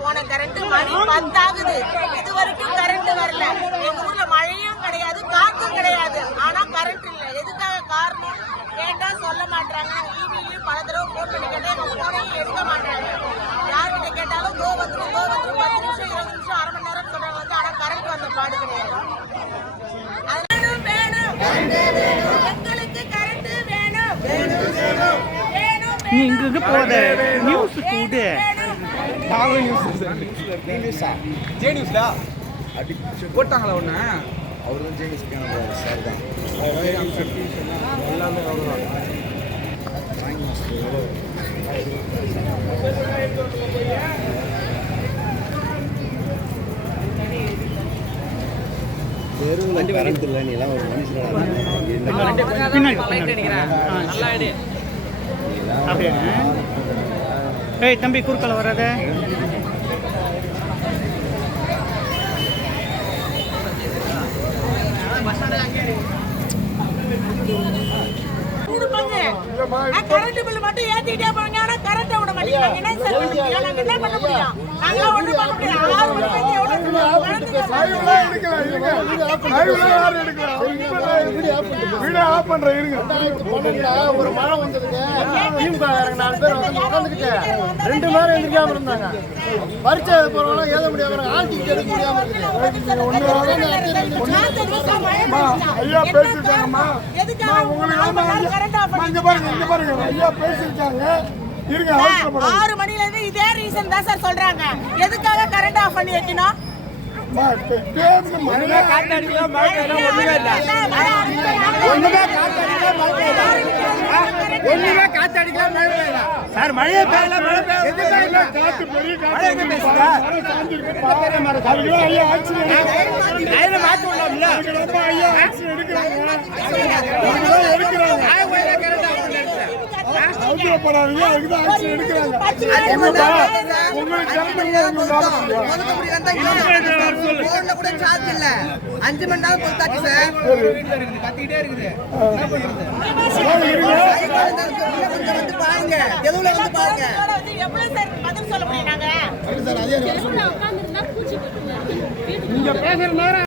போன கரண்ட் மணி 10 ஆகுது. இது வரைக்கும் கரண்ட் வரல. எங்க ஊர்ல மழையும் கிடையாது, காத்தும் கிடையாது. ஆனா கரண்ட் இல்ல. எதுக்காக காரணம் கேட்டா சொல்ல மாட்டாங்க. ஈவிலையும் பல தடவை போன் பண்ணி கேட்டா எங்க போனையும் எடுக்க மாட்டாங்க. யார்கிட்ட கேட்டாலும் கோ வந்துடும் 10 நிமிஷம் 20 நிமிஷம் அரை மணி நேரம் சொல்றாங்க வந்து. ஆனா கரண்ட் வந்த பாடு கிடையாது. எங்களுக்கு கரண்ட் வேணும். நீ இங்க போத நியூஸ் கூடு ஜே நியூஸ்டா அப்படி போட்டாங்களா ஒன்று அவர் தான் ஜே நியூஸ் சார் தான் எல்லாமே அவர் தான் தெருவில் கரண்ட் இல்லை நீ எல்லாம் ஒரு பின்னாடி அப்படியே ஏய் தம்பி குறுக்கல வராத கரண்ட் பில் மட்டும் ஏத்திட்டே போறாங்க. ஆனா கரண்ட் விட மாட்டேங்கிறாங்க. என்ன சார் பண்ண முடியும்? நாங்க என்ன பண்ண முடியும்? நாங்க ஒண்ணும் பண்ண முடியாது. 6 மணிக்கு வந்து ஒரு மழை வந்ததுங்க திமுக 4 பேர் வந்து உட்காந்துக்கிட்டு 2 மணி நேரம் எந்திரிக்காம இருந்தாங்க. பரிச்சை போறவங்க ஏத முடியாம ஆழ்த்திக்கிட்டு எடுக்க முடியாம ஐயா பேசிருக்காங்கம்மா. இங்க பாருங்க ஐயா பேசிருக்காங்க. 6 மணில இருந்து இதே ரீசன் தான் சார் சொல்றாங்க. எதுக்காக கரண்ட் ஆஃப் பண்ணி வைக்கணும்? ஒண்ணுமே காத்தடிக்கல மழை ஒண்ணுமே இல்ல. ஒண்ணுமே காத்தடிக்கல மழை இல்ல சார். மழையே பெய்யல மழை பெய்யல காத்து பெரிய காத்து எங்க பேசுறா பெரிய மரம் அதுக்கு ஐயா ஆக்சன் லைன மாத்தி விடலாம்ல. அதுக்கு ஐயா ஆக்சன் எடுக்கறாங்க. ஆய போய் கரண்ட் ஆஃப் பண்ணிடுச்சு. அவங்க போறாங்க அதுக்கு ஆக்சன் எடுக்கறாங்க. உங்களுக்கு போன்ல கூட சார்ஜ் இல்ல. 5 மணி நேரம் போட்டாச்சு சார். கத்திட்டே இருக்குது. கொஞ்சம் வந்து பாருங்க. எதுல வந்து பாருங்க. எவ்வளவு சார் பதில் சொல்ல முடியும் நாங்க? நீங்க பேசுற நேரம்